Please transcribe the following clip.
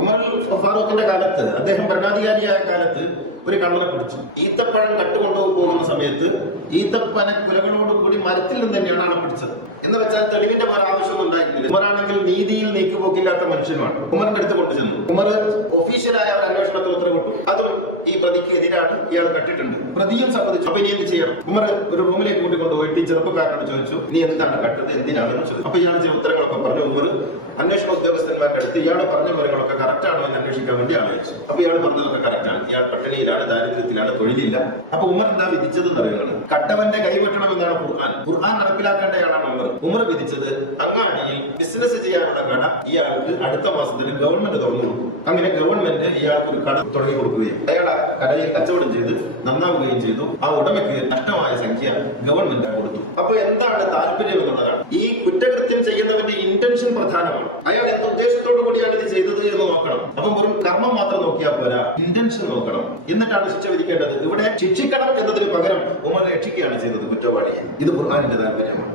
ഉമർ ഫാറൂഖിന്റെ കാലത്ത്, അദ്ദേഹം ഭരണാധികാരിയായ കാലത്ത് ഒരു കള്ളനെ പിടിച്ചു. ഈത്തപ്പഴം കട്ടുകൊണ്ടുപോകുന്ന സമയത്ത് ഈത്തപ്പന കുലകളോട് കൂടി മരത്തിൽ നിന്ന് തന്നെയാണ് ആളെ പിടിച്ചത്. എന്ന് വെച്ചാൽ തെളിവിന്റെ വേറെ ആവശ്യമൊന്നും ഉണ്ടായിരുന്നില്ല. ഉമറാണെങ്കിൽ നീതിയിൽ നീക്കുപോക്കില്ലാത്ത മനുഷ്യനുമാണ്. ഉമറിന്റെ അടുത്ത് കൊണ്ടുചെന്നു. ഉമർ ഒഫീഷ്യലായ ഒരു അന്വേഷണത്തിന് ഉത്തരവിട്ടു. അതും ഈ പ്രതിക്ക് എതിരാണ്, ഇയാൾ കട്ടിട്ടുണ്ട്. പ്രതിയും സമ്മതിച്ചു. അപ്പൊ ഇനി എന്ത് ചെയ്യണം? ഉമർ ഒരു റൂമിലേക്ക് കൂട്ടിക്കൊണ്ടുപോയിട്ട് ഈ ചെറുപ്പക്കാരനോട് ചോദിച്ചു, നീ എന്താണ് കട്ടത്, എന്തിനാണെന്ന് ചോദിച്ചു. അപ്പൊ ഇയാൾ ചില ഉത്തരങ്ങളൊക്കെ പറഞ്ഞു. ഉമർ അന്വേഷണ ഉദ്യോഗസ്ഥന്മാരുടെ അടുത്ത് ഇയാൾ പറഞ്ഞ കാര്യങ്ങളൊക്കെ കറക്റ്റ് ആണോ എന്ന് അന്വേഷിക്കാൻ വേണ്ടി ആലോചിച്ചു. അപ്പൊ ഇയാൾ പറഞ്ഞതൊക്കെ കറക്റ്റാണ്. ഇയാൾ പട്ടിണിയിലാണ്, ദാരിദ്ര്യത്തിലാണ്, തൊഴിലില്ല. അപ്പൊ ഉമർ എന്താ വിധിച്ചതെന്ന് അറിയുന്നത്? കട്ടവന്റെ കൈവെട്ടണമെന്നാണ് ഖുർആൻ. ഖുർആൻ നടപ്പിലാക്കേണ്ടയാളാണ് ഉമർ. ഉമർ വിധിച്ചത് അങ്ങാടിയിൽ ബിസിനസ് ചെയ്യാനുള്ള കട ഇയാൾക്ക് അടുത്ത മാസത്തിന് ഗവൺമെന്റ് തുറന്നു കൊടുക്കും. അങ്ങനെ ഗവൺമെന്റ് ഇയാൾക്ക് ഒരു കട തുടങ്ങി കൊടുക്കുകയും അയാൾ ആ കടയിൽ കച്ചവടം ചെയ്ത് നന്നാവുകയും ചെയ്തു. ആ ഉടമയ്ക്ക് നഷ്ടമായ സംഖ്യ ഗവൺമെന്റ് കൊടുത്തു. അപ്പൊ എന്താണ് താല്പര്യം എന്നുള്ളതാണ്. ഈ കുറ്റകൃത്യം ചെയ്യുന്നവന്റെ ഇന്റൻഷൻ പ്രധാനമാണ്. അയാൾ എന്ത് ഉദ്ദേശത്തോടു കൂടിയാണ് ഇത് ചെയ്തത് എന്ന് നോക്കണം. അപ്പം ഒരു കർമ്മം മാത്രം നോക്കിയാൽ പോരാ, ഇന്റൻഷൻ നോക്കണം. എന്നിട്ടാണ് ശിക്ഷ വിധിക്കേണ്ടത്. ഇവിടെ ശിക്ഷിക്കണം എന്നതിന് പകരം ഉമർ രക്ഷിക്കുകയാണ് ചെയ്തത് കുറ്റവാളിയെ. ഇത് ഖുർആനിന്റെ താല്പര്യമാണ്.